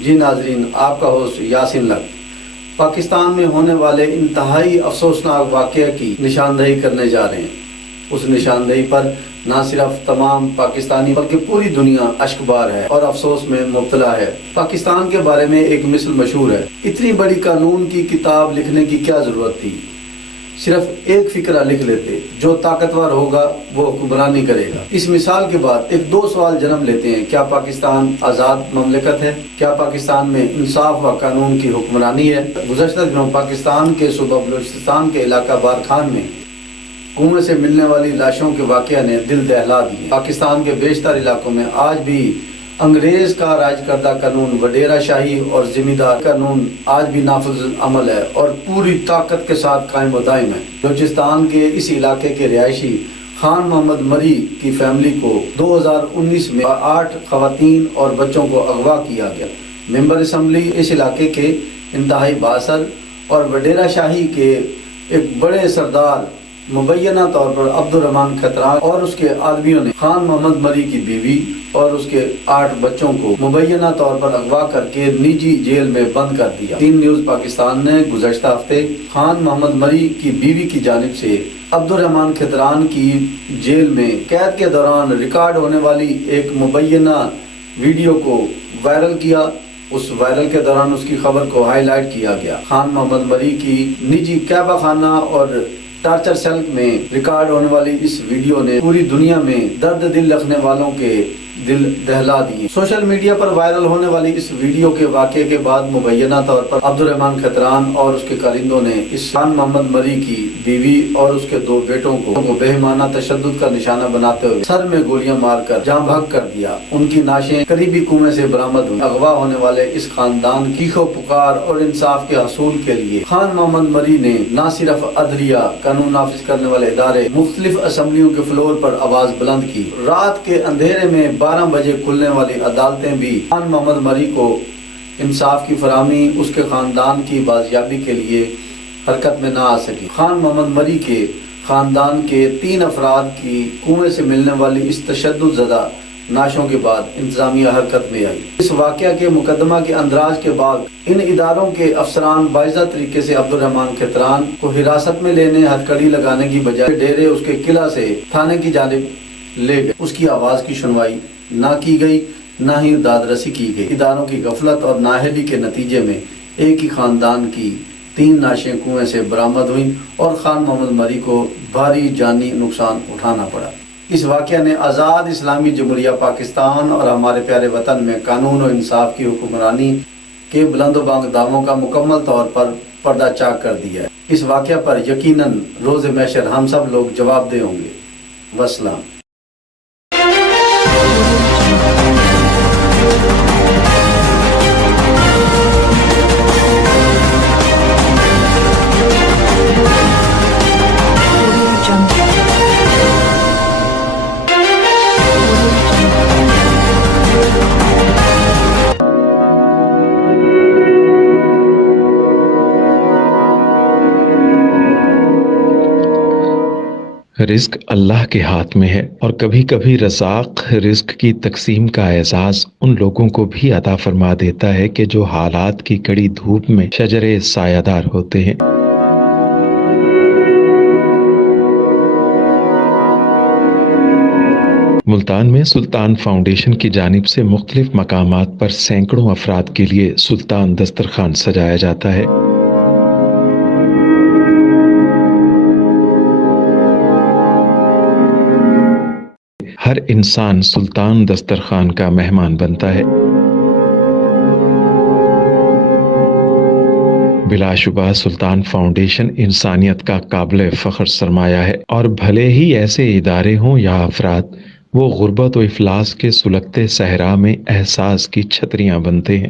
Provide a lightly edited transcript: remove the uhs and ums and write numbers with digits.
جی ناظرین، آپ کا ہوسٹ یاسین لک پاکستان میں ہونے والے انتہائی افسوسناک واقعہ کی نشاندہی کرنے جا رہے ہیں۔ اس نشاندہی پر نہ صرف تمام پاکستانی بلکہ پوری دنیا اشکبار ہے اور افسوس میں مبتلا ہے۔ پاکستان کے بارے میں ایک مثل مشہور ہے، اتنی بڑی قانون کی کتاب لکھنے کی کیا ضرورت تھی، صرف ایک فقرہ لکھ لیتے، جو طاقتور ہوگا وہ حکمرانی کرے گا۔ اس مثال کے بعد ایک دو سوال جنم لیتے ہیں: کیا پاکستان آزاد مملکت ہے؟ کیا پاکستان میں انصاف و قانون کی حکمرانی ہے؟ گزشتہ دنوں پاکستان کے صوبہ بلوچستان کے علاقہ بارکھان میں کنویں سے ملنے والی لاشوں کے واقعہ نے دل دہلا دیے۔ پاکستان کے بیشتر علاقوں میں آج بھی انگریز کا راج کردہ قانون، وڈیرہ شاہی اور زمیندار قانون آج بھی نافذ عمل ہے اور پوری طاقت کے ساتھ قائم و دائم ہے۔ بلوچستان کے اس علاقے کے رہائشی خان محمد مری کی فیملی کو 2019 میں 8 خواتین اور بچوں کو اغوا کیا گیا۔ ممبر اسمبلی اس علاقے کے انتہائی بااثر اور وڈیرہ شاہی کے ایک بڑے سردار مبینہ طور پر عبد الرحمان کھتران اور اس کے آدمیوں نے خان محمد مری کی بیوی اور اس کے 8 بچوں کو مبینہ طور پر اغوا کر کے نجی جیل میں بند کر دیا۔ تین نیوز پاکستان نے گزشتہ ہفتے خان محمد مری کی بیوی کی جانب سے عبد الرحمان کھتران کی جیل میں قید کے دوران ریکارڈ ہونے والی ایک مبینہ ویڈیو کو وائرل کیا۔ اس وائرل کے دوران اس کی خبر کو ہائی لائٹ کیا گیا۔ خان محمد مری کی نجی قیدی خانہ اور ٹارچر سیل میں ریکارڈ ہونے والی اس ویڈیو نے پوری دنیا میں درد دل رکھنے والوں کے دل دہلا دیے۔ سوشل میڈیا پر وائرل ہونے والی اس ویڈیو کے واقعے کے بعد مبینہ طور پر عبد الرحمان کھتران اور اس کے کارندوں نے اس خان محمد مری کی بیوی اور اس کے 2 بیٹوں کو بہیمانہ تشدد کا نشانہ بناتے ہوئے سر میں گولیاں مار کر جاں بحق کر دیا۔ ان کی نعشیں قریبی کنویں سے برآمد ہوئی۔ اغوا ہونے والے اس خاندان کی چیخ و پکار اور انصاف کے حصول کے لیے خان محمد مری نے نہ صرف عدلیہ، قانون نافذ کرنے والے ادارے، مختلف اسمبلیوں کے فلور پر آواز بلند کی۔ رات کے اندھیرے میں 12 بجے کھلنے والی عدالتیں بھی خان محمد مری کو انصاف کی فراہمی، اس کے خاندان کی بازیابی کے لیے حرکت میں نہ آ سکی۔ خان محمد مری کے خاندان کے 3 افراد کی کنویں سے ملنے والی اس تشدد زدہ نعشوں کے بعد انتظامیہ حرکت میں آئی۔ اس واقعہ کے مقدمہ کے اندراج کے بعد ان اداروں کے افسران باعثہ طریقے سے عبد الرحمان کھتران کو حراست میں لینے، ہتھکڑی لگانے کی بجائے ڈیرے اس کے قلعہ سے تھانے کی جانب لے گئے۔ اس کی آواز کی سنوائی نہ کی گئی، نہ ہی داد رسی کی گئی۔ اداروں کی غفلت اور نااہلی کے نتیجے میں ایک ہی خاندان کی 3 نعشیں کنویں سے برآمد ہوئیں اور خان محمد مری کو بھاری جانی نقصان اٹھانا پڑا۔ اس واقعہ نے آزاد اسلامی جمہوریہ پاکستان اور ہمارے پیارے وطن میں قانون و انصاف کی حکمرانی کے بلند و بانگ دعووں کا مکمل طور پر پردہ چاک کر دیا ہے۔ اس واقعہ پر یقیناً روز محشر ہم سب لوگ جواب دہ ہوں گے۔ والسلام۔ رزق اللہ کے ہاتھ میں ہے، اور کبھی کبھی رزاق رزق کی تقسیم کا اعزاز ان لوگوں کو بھی عطا فرما دیتا ہے کہ جو حالات کی کڑی دھوپ میں شجرے سایہ دار ہوتے ہیں۔ ملتان میں سلطان فاؤنڈیشن کی جانب سے مختلف مقامات پر سینکڑوں افراد کے لیے سلطان دسترخوان سجایا جاتا ہے۔ ہر انسان سلطان دسترخوان کا مہمان بنتا ہے۔ بلا شبہ سلطان فاؤنڈیشن انسانیت کا قابل فخر سرمایہ ہے، اور بھلے ہی ایسے ادارے ہوں یا افراد، وہ غربت و افلاس کے سلگتے صحرا میں احساس کی چھتریاں بنتے ہیں۔